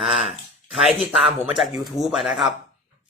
อ่าใครที่ตามผมมาจาก YouTube อะนะครับ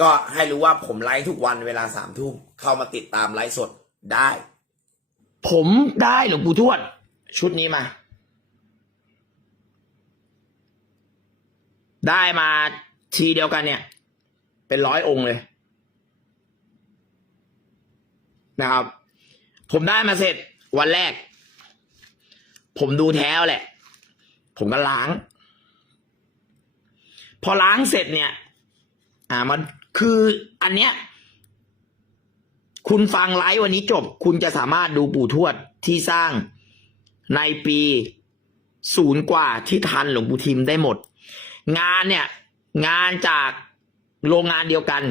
ก็ให้รู้ว่าผมไลฟ์ทุกวันเวลาสามทุ่มเข้ามาติดตามไลฟ์สดได้ ผมได้หลวงปู่ทวด ชุดนี้มา ได้มาทีเดียวกันเนี่ย เป็นร้อยองค์เลย นะครับ ผมได้มาเสร็จวันแรก ผมดูแท้วแหละ ผมก็ล้าง พอล้างเสร็จเนี่ย อ่ามันคืออันเนี้ย คุณฟังไลฟ์วันนี้จบ คุณจะสามารถดูปู่ทวดที่สร้างในปีศูนย์กว่าที่ทันหลวงปู่ทิมได้หมด งานเนี่ย งานจากโรงงานเดียวกัน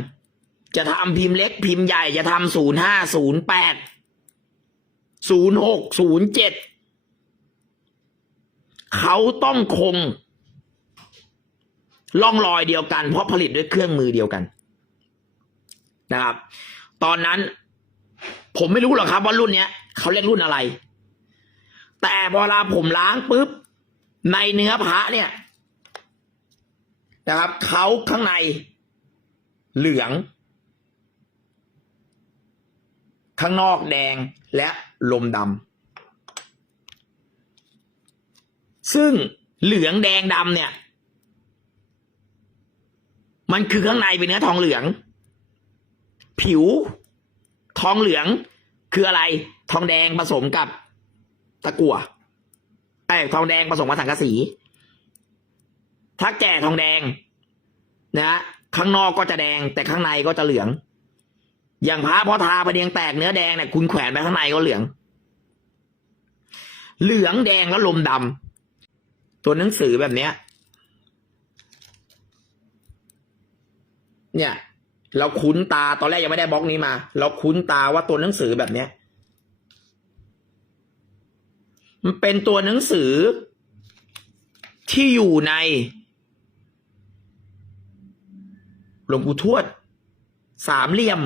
จะทำพิมพ์เล็กพิมพ์ใหญ่จะทำศูนย์ห้าศูนย์แปดศูนย์หกศูนย์เจ็ดเขาต้องคง ล่องรอยเดียวกัน เพราะผลิตด้วยเครื่องมือเดียวกัน นะครับ ตอนนั้น ผมไม่รู้หรอกครับ ว่ารุ่นเนี้ยเขาเรียกรุ่นอะไร แต่พอเวลาผมล้างปุ๊บในเนื้อพระเนี่ย นะครับเขาข้างในเหลือง ข้างนอกแดงและลมดำซึ่งเหลืองแดงดำเนี่ย มันคือข้างในเป็นเนื้อทองเหลือง ผิว ทองเหลืองคืออะไร ทองแดงผสมกับตะกั่วไอ้ทองแดงผสมกับสังกะสี ถ้าแก่ทองแดงนะฮะข้างนอกก็จะแดง แต่ข้างในก็จะเหลือง อย่างพระพอทาไปเดียงแตกเนื้อแดงเนี่ยคุณแขวนไปข้างในก็เหลือง เหลืองแดงแล้วลมดำตัวหนังสือแบบเนี้ย เนี่ย เราคุ้นตาตอนแรกยังไม่ได้บล็อกนี้มา เราคุ้นตาว่าตัวหนังสือแบบเนี้ย มันเป็นตัวหนังสือที่อยู่ในหลวงปู่ทวด สามเหลี่ยม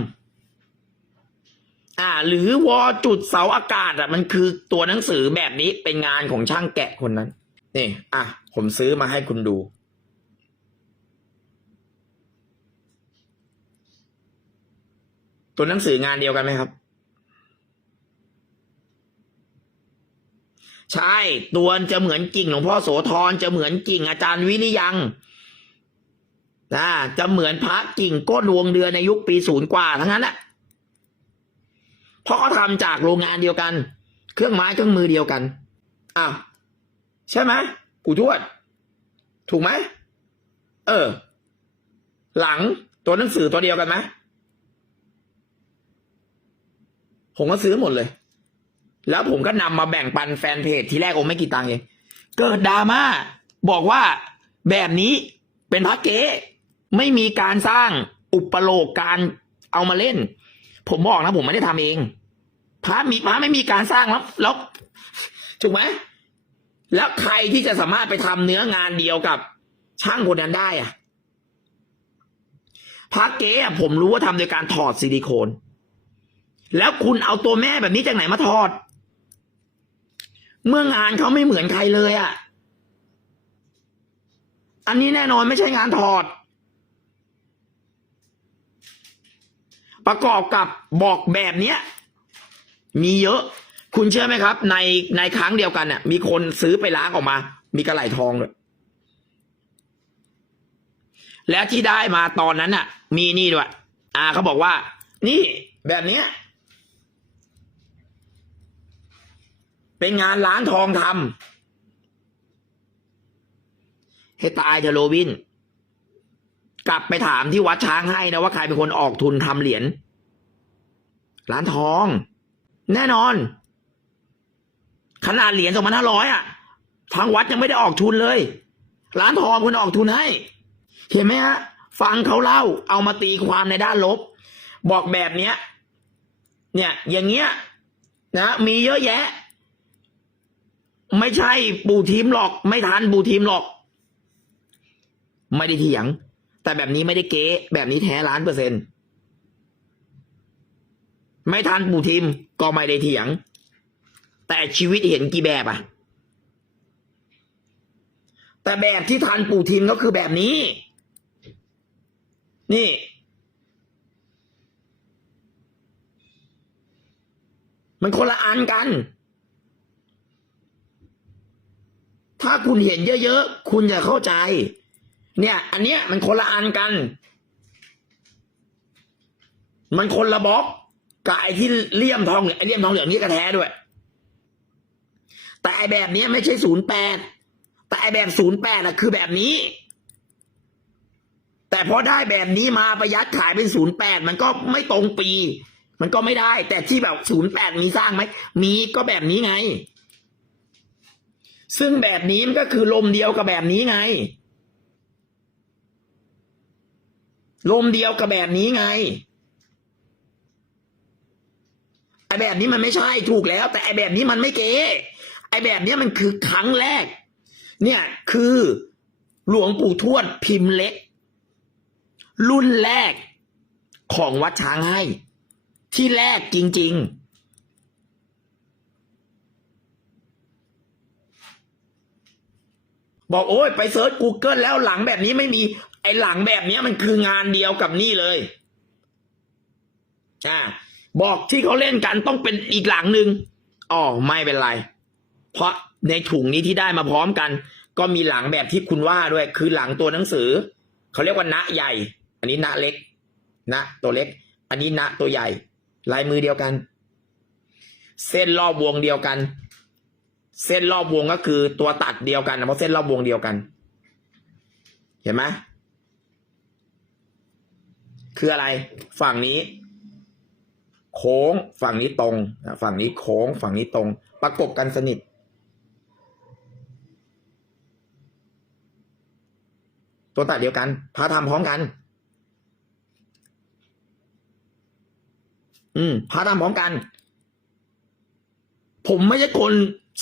อ่า หรือวอจุดเสาอากาศอะ มันคือตัวหนังสือแบบนี้เป็นงานของช่างแกะคนนั้น นี่ อะ ผมซื้อมาให้คุณดู ตัวหนังสืองานเดียวกันไหมครับ ใช่ตัวจะเหมือนกิ่งหลวงพ่อโสธรจะเหมือนกิ่งอาจารย์วิริยังนะจะเหมือนพระกิ่งก้นดวงเดือนในยุคปีศูนย์กว่าทั้งนั้นแหละเพราะเขาทำจากโรงงานเดียวกัน เครื่องไม้เครื่องมือเดียวกันอ้าวใช่ไหมปู่ทวด ถูกไหมเออ หลังตัวหนังสือตัวเดียวกันไหม ผมก็ซื้อหมดเลย แล้วผมก็นำมาแบ่งปันแฟนเพจทีแรกโอไม่กี่ตังค์เองเกิดดราม่าบอกว่าแบบนี้เป็นพระเก๊ไม่มีการสร้างอุปโลกการเอามาเล่น ผมบอกนะผมไม่ได้ทำเองพระมีพระไม่มีการสร้างแล้วแล้วถูกไหมแล้วใครที่จะสามารถไปทำเนื้องานเดียวกับช่างคนนั้นได้อะพระเก๊ผมรู้ว่าทำโดยการถอดซิลิโคน แล้วคุณเอาตัวแม่แบบนี้จากไหนมาถอด เมื่องานเขาไม่เหมือนใครเลยอะ่ะ อันนี้แน่นอนไม่ใช่งานถอด ประกอบกับบอกแบบเนี้ย มีเยอะ คุณเชื่อไหมครับ ในในครั้งเดียวกันน่ะมีคนซื้อไปล้างออกมา มีกระไหลทองเลยแล้วที่ได้มาตอนนั้นน่ะ มีนี่ด้วย อ่าเขาบอกว่า นี่แบบเนี้ย เป็นงานร้านทองทำให้ตายเธอโรบิน กลับไปถามที่วัดช้างให้นะว่าใครเป็นคนออกทุนทำเหรียญร้านทอง แน่นอน ขนาดเหรียญสองพันห้าร้อยอะ ทางวัดยังไม่ได้ออกทุนเลย ร้านทองคุณออกทุนให้ เห็นไหมฮะ ฟังเขาเล่า เอามาตีความในด้านลบ บอกแบบเนี้ย เนี่ย อย่างเงี้ย นะ มีเยอะแยะ ไม่ใช่ปู่ทีมหรอก ไม่ทันปู่ทีมหรอก ไม่ได้เถียง แต่แบบนี้ไม่ได้เก๊แบบนี้แท้ล้านเปอร์เซ็นต์ไม่ทันปู่ทีมก็ไม่ได้เถียง แต่ชีวิตเห็นกี่แบบอะแต่แบบที่ทันปู่ทินก็คือแบบนี้ นี่มันคนละอันกัน ถ้าคุณเห็นเยอะๆ คุณจะเข้าใจ เนี่ย อันเนี้ยมันคนละอันกัน มันคนละบล็อกกับไอ้ที่เลี่ยมทองเหลืองไอ้เลี่ยมทองเหลืองนี่ก็แท้ด้วย แต่ไอ้แบบนี้ไม่ใช่ศูนย์แปดแต่ไอ้แบบศูนย์แปดอะคือแบบนี้ แต่พอได้แบบนี้มาประยัดขายเป็นศูนย์แปดมันก็ไม่ตรงปี มันก็ไม่ได้ แต่ที่แบบศูนย์แปดมีสร้างไหมมีก็แบบนี้ไง ซึ่งแบบนี้มันก็คือลมเดียวกับแบบนี้ไง ลมเดียวกับแบบนี้ไงไอแบบนี้มันไม่ใช่ถูกแล้ว แต่ไอแบบนี้มันไม่เก๋ไอแบบนี้มันคือครั้งแรก เนี่ยคือหลวงปู่ทวดพิมพ์เล็ก รุ่นแรกของวัดช้างให้ ที่แรกจริง ๆ บอกโอ้ยไปเซิร์ช Google แล้วหลังแบบนี้ไม่มี ไอหลังแบบนี้มันคืองานเดียวกับนี่เลยอ่าบอกที่เขาเล่นกันต้องเป็นอีกหลังหนึ่งอ๋อไม่เป็นไร เพราะในถุงนี้ที่ได้มาพร้อมกัน ก็มีหลังแบบที่คุณว่าด้วย คือหลังตัวหนังสือ เขาเรียกว่าณใหญ่ อันนี้ณเล็กณตัวเล็ก อันนี้ณตัวใหญ่ ลายมือเดียวกัน เส้นรอบวงเดียวกัน เส้นรอบวงก็คือตัวตัดเดียวกันนะเพราะเส้นรอบวงเดียวกัน เห็นไหมคืออะไร ฝั่งนี้ โค้ง ฝั่งนี้ตรง ฝั่งนี้โค้ง ฝั่งนี้ตรง ประกบกันสนิท ตัวตัดเดียวกันพาทำพร้อมกัน อืมพาทำพร้อมกัน ผมไม่ใช่คน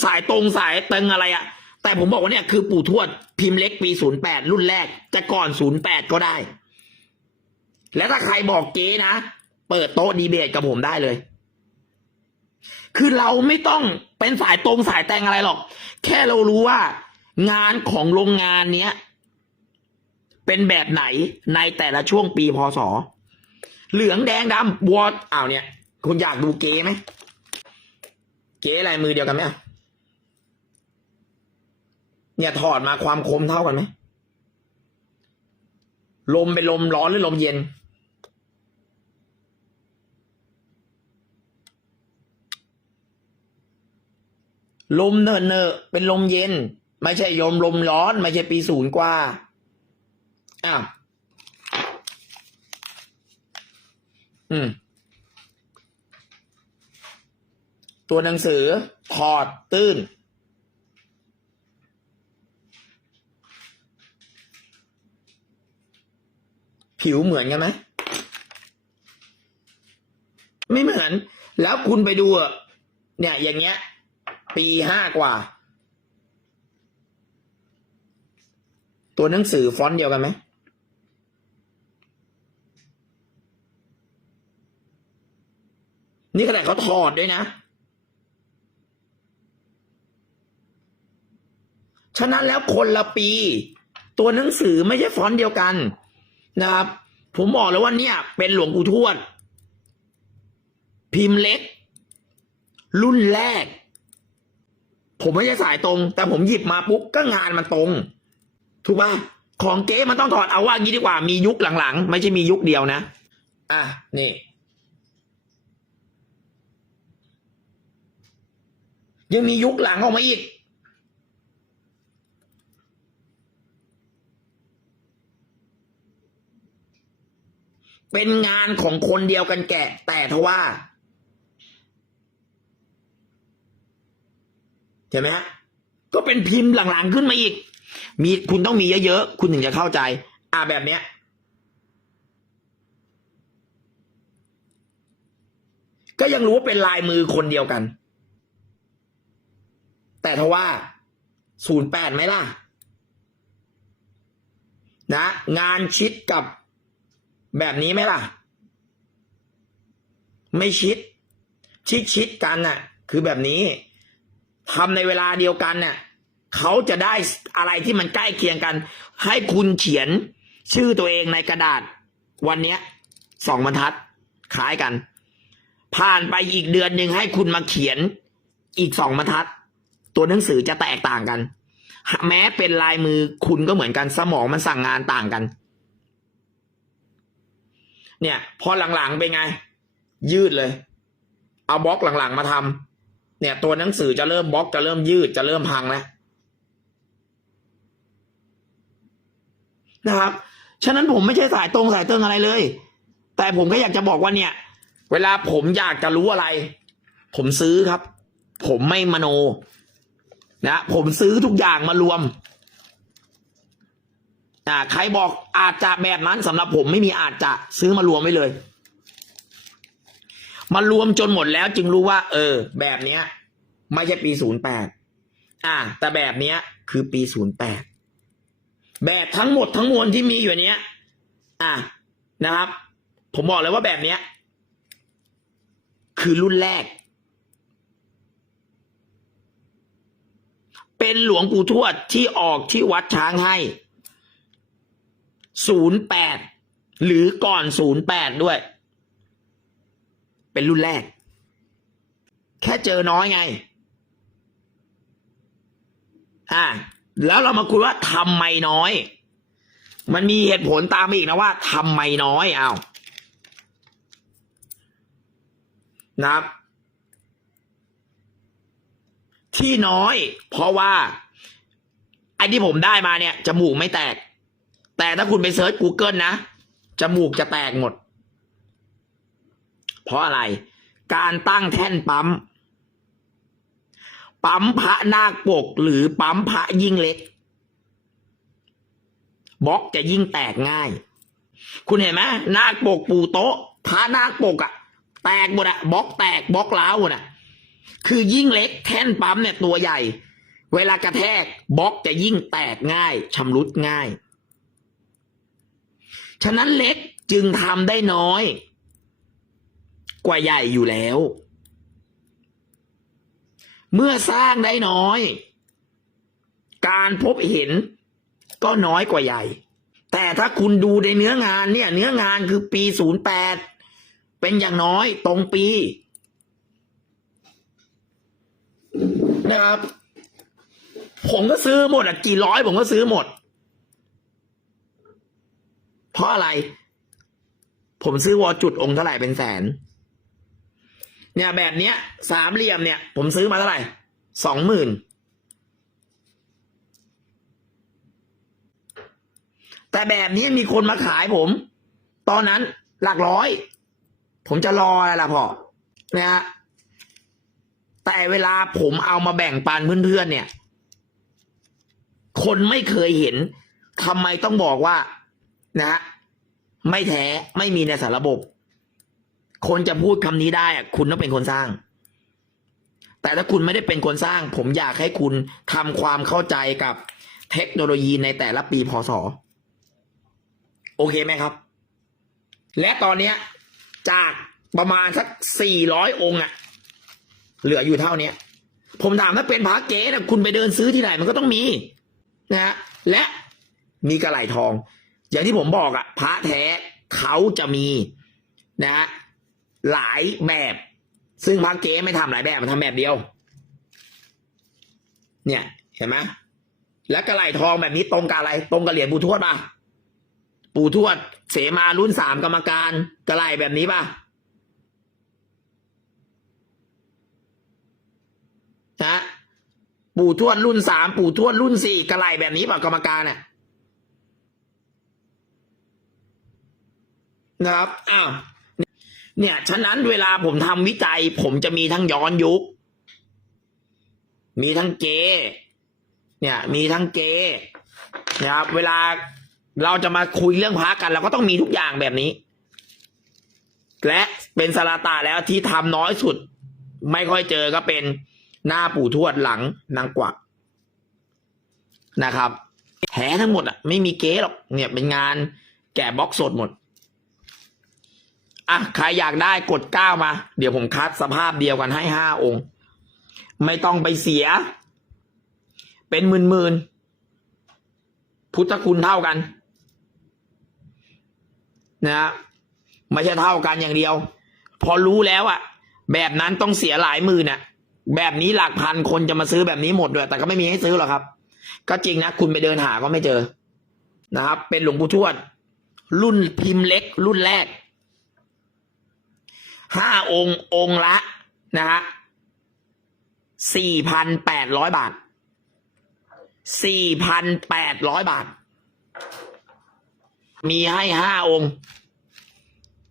สายตรงสายเตึงอะไรอะแต่ผมบอกว่าเนี่ยคือปู่ทวดพิมพ์เล็กปีศูนย์แปดรุ่นแรก จะก่อนศูนย์แปดก็ได้ แล้วถ้าใครบอกเก๊นะ เปิดโต๊ะดีเบตกับผมได้เลย คือเราไม่ต้องเป็นสายตรงสายแต่งอะไรหรอก แค่เรารู้ว่า งานของโรงงานเนี้ยเป็นแบบไหนในแต่ละช่วงปีพศ เหลืองแดงดำวอดอ้าวเนี่ย คุณอยากดูเก๊ไหม เก๊ลายมือเดียวกันไหมอะ เนี่ยถอดมาความคมเท่ากันไหมลมเป็นลมร้อนหรือลมเย็น ลมเนอะเนอะเป็นลมเย็น ไม่ใช่ยมลมร้อน ไม่ใช่ปีศูนย์กว่าอ้าวอืม ตัวหนังสือถอดตื้น ผิวเหมือนกันไหมไม่เหมือน แล้วคุณไปดูเนี่ย อย่างเงี้ย ปีห้ากว่า ตัวหนังสือฟอนต์เดียวกันไหมนี่ขนาดเขาถอดด้วยนะ ฉะนั้นแล้วคนละปี ตัวหนังสือไม่ใช่ฟอนต์เดียวกัน นะครับ ผมบอกแล้วว่าเนี่ย เป็นหลวงปู่ทวด พิมพ์เล็ก รุ่นแรก ผมไม่ใช่สายตรง แต่ผมหยิบมาปุ๊บก็งานมันตรง ถูกป่ะของเก๊มันต้องถอดเอาว่างี้ดีกว่ามียุคหลังๆ ไม่ใช่มียุคเดียวนะ อะ นี่ ยังมียุคหลังออกมาอีก เป็นงานของคนเดียวกันแกะ แต่ทว่าเห็นไหมฮะก็เป็นพิมพ์หลังๆขึ้นมาอีก มีคุณต้องมีเยอะๆ คุณถึงจะเข้าใจ อ่าแบบเนี้ย ก็ยังรู้ว่าเป็นลายมือคนเดียวกัน แต่ทว่าศูนย์แปดไหมล่ะ นะ งานชิดกับ แบบนี้ไหมล่ะ ไม่ชิด ชิดชิดกันน่ะ คือแบบนี้ทำในเวลาเดียวกันน่ะเขาจะได้อะไรที่มันใกล้เคียงกัน ให้คุณเขียนชื่อตัวเองในกระดาษ วันนี้สองบรรทัดคล้ายกัน ผ่านไปอีกเดือนหนึ่งให้คุณมาเขียนอีกสองบรรทัด ตัวหนังสือจะแตกต่างกัน แม้เป็นลายมือคุณก็เหมือนกันสมองมันสั่งงานต่างกัน เนี่ย พอหลังๆเป็นไง ยืดเลย เอาบล็อกหลังๆมาทำเนี่ย ตัวหนังสือจะเริ่มบล็อกจะเริ่มยืดจะเริ่มพังแล้วนะครับ ฉะนั้นผมไม่ใช่สายตรงสายเติงอะไรเลย แต่ผมก็อยากจะบอกว่าเนี่ย เวลาผมอยากจะรู้อะไร ผมซื้อครับ ผมไม่มโน นะ ผมซื้อทุกอย่างมารวม อ่าใครบอกอาจจะแบบนั้นสำหรับผมไม่มีอาจจะซื้อมารวมไว้เลย มารวมจนหมดแล้วจึงรู้ว่า เออ แบบเนี้ย ไม่ใช่ปีศูนย์แปดอ่า แต่แบบเนี้ย คือปีศูนย์แปดแบบทั้งหมดทั้งมวลที่มีอยู่เนี้ย อ่านะครับ ผมบอกเลยว่าแบบเนี้ย คือรุ่นแรก เป็นหลวงปู่ทวดที่ออกที่วัดช้างให้ ศูนย์แปดหรือก่อนศูนย์แปดด้วย เป็นรุ่นแรก แค่เจอน้อยไง อ่า แล้วเรามาคุยว่าทำไมน้อย มันมีเหตุผลตามมาอีกนะว่าทำไมน้อยเอานะครับ ที่น้อย เพราะว่าไอ้ที่ผมได้มาเนี่ยจมูกไม่แตก แต่ถ้าคุณไปเซิร์ช Google นะ จมูกจะแตกหมด เพราะอะไร การตั้งแท่นปั๊ม ปั๊มพระนาคปกหรือปั๊มพระยิ่งเล็ก บล็อกจะยิ่งแตกง่าย คุณเห็นไหมนาคปกปูโต๊ะพระนาคปกอะแตกหมดอะบล็อกแตกบล็อกล้าวหมดอะคือยิ่งเล็กแท่นปั๊มเนี่ยตัวใหญ่ เวลากระแทกบล็อกจะยิ่งแตกง่ายชำรุดง่าย ฉะนั้นเล็กจึงทำได้น้อย กว่าใหญ่อยู่แล้ว เมื่อสร้างได้น้อย การพบเห็นก็น้อยกว่าใหญ่ แต่ถ้าคุณดูในเนื้องานเนี่ย เนื้องานคือปีศูนย์แปดเป็นอย่างน้อยตรงปีนะครับ ผมก็ซื้อหมดอะกี่ร้อยผมก็ซื้อหมด เพราะอะไร ผมซื้อวอจุดองค์เท่าไหร่เป็นแสน เนี่ยแบบเนี้ย สามเหลี่ยมเนี่ย ผมซื้อมาเท่าไหร่สองหมื่นแต่แบบนี้มีคนมาขายผม ตอนนั้นหลักร้อย ผมจะรออะไรล่ะพ่อนะฮะแต่เวลาผมเอามาแบ่งปันเพื่อนๆเนี่ย คนไม่เคยเห็นทำไมต้องบอกว่า นะฮะไม่แท้ไม่มีในสารระบบ คนจะพูดคำนี้ได้อะคุณต้องเป็นคนสร้าง แต่ถ้าคุณไม่ได้เป็นคนสร้าง ผมอยากให้คุณทำความเข้าใจกับเทคโนโลยีในแต่ละปีพศ โอเคไหมครับ และตอนเนี้ยจากประมาณสักสี่ร้อยองค์อะเหลืออยู่เท่านี้ผมถามถ้าเป็นพระเก๊นะคุณไปเดินซื้อที่ไหนมันก็ต้องมีนะฮะและมีกระไหลทอง อย่างที่ผมบอกอะพระแท้เขาจะมีนะ หลายแบบ ซึ่งพระเก๊ไม่ทำหลายแบบมันทำแบบเดียว เนี่ย เห็นไหมแล้วกระไหลทองแบบนี้ตรงกับอะไร ตรงกับเหรียญปู่ทวดป่ะปู่ทวด เสมารุ่นสามกรรมการกระไหลแบบนี้ป่ะนะปู่ทวดรุ่นสามปู่ทวดรุ่นสี่กระไรแบบนี้เปล่ากรรมการน่ะ นะครับอ้าวเนี่ยฉะนั้นเวลาผมทำวิจัย ผมจะมีทั้งย้อนยุค มีทั้งเกเนี่ย มีทั้งเกนะครับ เวลาเราจะมาคุยเรื่องพระกัน เราก็ต้องมีทุกอย่างแบบนี้ และเป็นสาราตาแล้วที่ทำน้อยสุด ไม่ค่อยเจอก็เป็นหน้าปู่ทวดหลังนางกวักนะครับแท้ทั้งหมดอะไม่มีเก๊หรอกเนี่ยเป็นงานแกะบล็อกสดหมด อะใครอยากได้กดเก้ามา เดี๋ยวผมคัดสภาพเดียวกันให้ห้าองค์ ไม่ต้องไปเสีย เป็นหมื่นๆพุทธคุณเท่ากันนะฮะไม่ใช่เท่ากันอย่างเดียว พอรู้แล้วอะแบบนั้นต้องเสียหลายหมื่นอะแบบนี้หลักพันคนจะมาซื้อแบบนี้หมดด้วย แต่ก็ไม่มีให้ซื้อหรอกครับ ก็จริงนะ คุณไปเดินหาก็ไม่เจอนะครับ เป็นหลวงปู่ทวด รุ่นพิมพ์เล็ก รุ่นแรก ห้าองค์องค์ละนะฮะสี่พันแปดร้อยบาทสี่พันแปดร้อยบาท มีให้ห้าองค์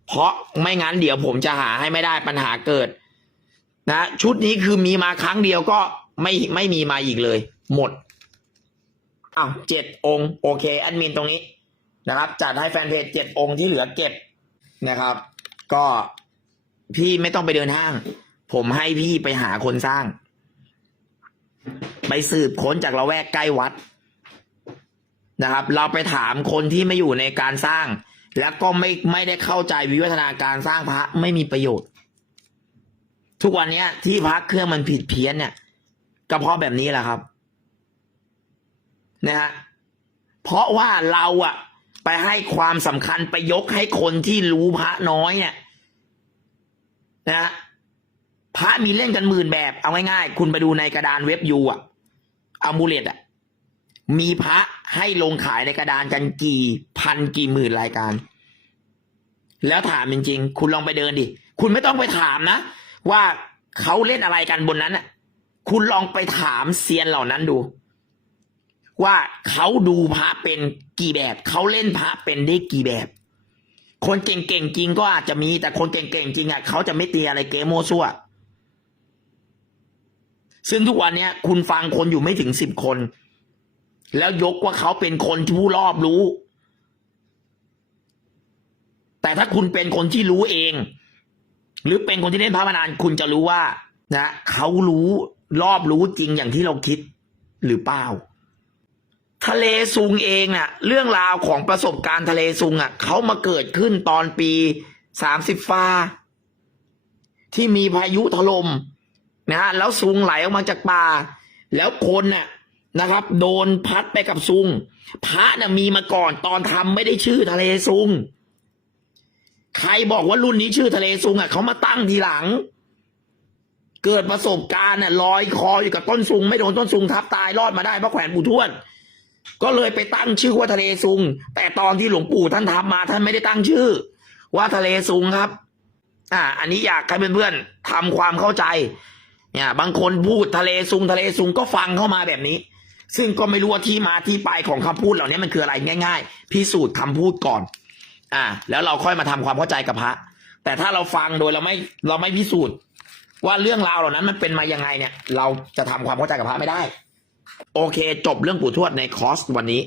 เพราะไม่งั้นเดี๋ยวผมจะหาให้ไม่ได้ปัญหาเกิด นะ ชุดนี้คือมีมาครั้งเดียวก็ไม่ไม่มีมาอีกเลย หมดอ้าวเจ็ดองค์โอเคแอดมินตรงนี้นะครับ จัดให้แฟนเพจเจ็ดองค์ที่เหลือเก็บนะครับ ก็ พี่ไม่ต้องไปเดินห้าง ผมให้พี่ไปหาคนสร้าง ไปสืบค้นจากละแวกใกล้วัดนะครับ เราไปถามคนที่ไม่อยู่ในการสร้าง แล้วก็ไม่ไม่ได้เข้าใจวิวัฒนาการสร้างพระไม่มีประโยชน์ ทุกวันเนี้ยที่พระเครื่องมันผิดเพี้ยนเนี่ยก็เพราะแบบนี้แหละครับนะฮะเพราะว่าเราอะไปให้ความสำคัญไปยกให้คนที่รู้พระน้อยเนี่ย นะฮะพระมีเล่นกันหมื่นแบบ เอาง่ายๆ คุณไปดูในกระดานเว็บยูอะอามูเลตอะมีพระให้ลงขายในกระดานกันกี่พันกี่หมื่นรายการ แล้วถามจริงๆ คุณลองไปเดินดิ คุณไม่ต้องไปถามนะ ว่าเขาเล่นอะไรกันบนนั้นน่ะ คุณลองไปถามเซียนเหล่านั้นดู ว่าเขาดูพระเป็นกี่แบบ เขาเล่นพระเป็นได้กี่แบบ คนเก่งๆจริงก็อาจจะมี แต่คนเก่งๆจริงอะเขาจะไม่ตีอะไรเกมโมซั่วซึ่งทุกวันเนี้ย คุณฟังคนอยู่ไม่ถึงสิบคน แล้วยกว่าเขาเป็นคนที่ผู้รอบรู้ แต่ถ้าคุณเป็นคนที่รู้เอง หรือเป็นคนที่เล่นพระมานานคุณจะรู้ว่า นะเขารู้รอบรู้จริงอย่างที่เราคิดหรือเปล่า ทะเลซุงเองน่ะ เรื่องราวของประสบการณ์ทะเลซุงอะเขามาเกิดขึ้นตอนปีสามสิบฟ้า ที่มีพายุถล่มนะฮะแล้วซุงไหลออกมาจากป่า แล้วคนน่ะนะครับ โดนพัดไปกับซุง พระน่ะมีมาก่อนตอนทำไม่ได้ชื่อทะเลซุง ใครบอกว่ารุ่นนี้ชื่อทะเลซุงอะเขามาตั้งทีหลัง เกิดประสบการณ์น่ะลอยคออยู่กับต้นซุง ไม่โดนต้นซุงทับตายรอดมาได้เพราะแขวนปู่ทวด ก็เลยไปตั้งชื่อว่าทะเลซุง แต่ตอนที่หลวงปู่ท่านทำมา ท่านไม่ได้ตั้งชื่อ ว่าทะเลซุงครับ อ่า อันนี้อยากให้เพื่อนๆทำความเข้าใจ เนี่ย บางคนพูดทะเลซุง ทะเลซุงก็ฟังเข้ามาแบบนี้ ซึ่งก็ไม่รู้ว่าที่มาที่ไปของคำพูดเหล่านี้มันคืออะไรง่าย ๆ พิสูจน์คำพูดก่อน อ่า แล้วเราค่อยมาทำความเข้าใจกับพระ แต่ถ้าเราฟังโดยเราไม่เราไม่พิสูจน์ ว่าเรื่องราวเหล่านั้นมันเป็นมายังไงเนี่ย เราจะทำความเข้าใจกับพระไม่ได้ โอเค จบเรื่องปู่ทวดในคอร์สวันนี้